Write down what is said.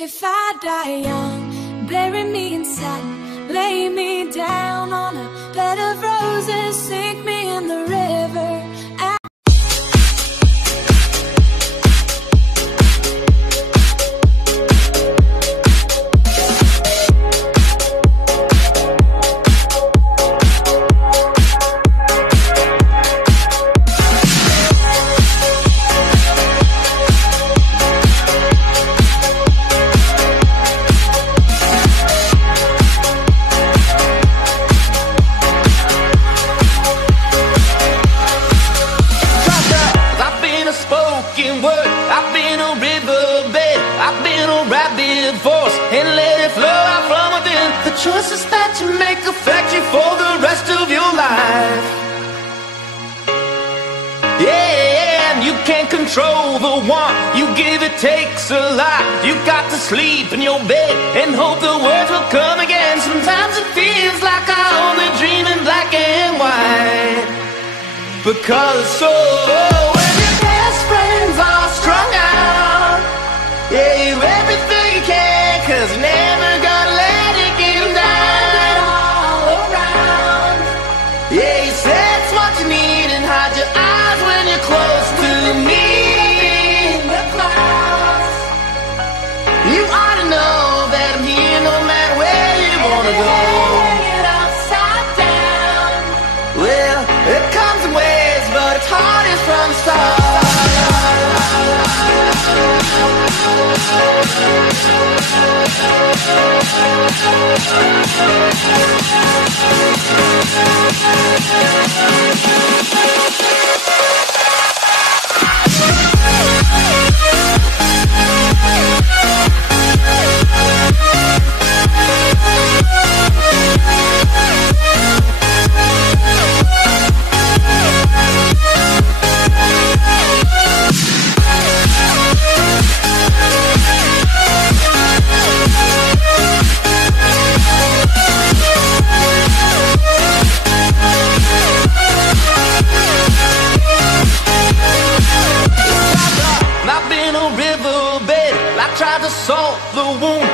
If I die young, bury me in satin, lay me down on a bed of roses, sink me in the river. I've been a riverbed, I've been a rapid force, and let it flow out from within. The choices that you make affect you for the rest of your life. Yeah, and you can't control the one you give, it takes a lot. You got to sleep in your bed and hope the words will come again. Sometimes it feels like I only dream in black and white, because so when your best friends are strung out, yeah, you do everything you can, 'cause you're never gonna let it get you down. All around, yeah, you say it's what you need and hide your eyes when you're close to me. In the clouds, you ought to know that I'm here no matter where you wanna go. It upside down. Well, it comes in waves, but it's hardest from the start. I've been a riverbed, I tried to solve the wound.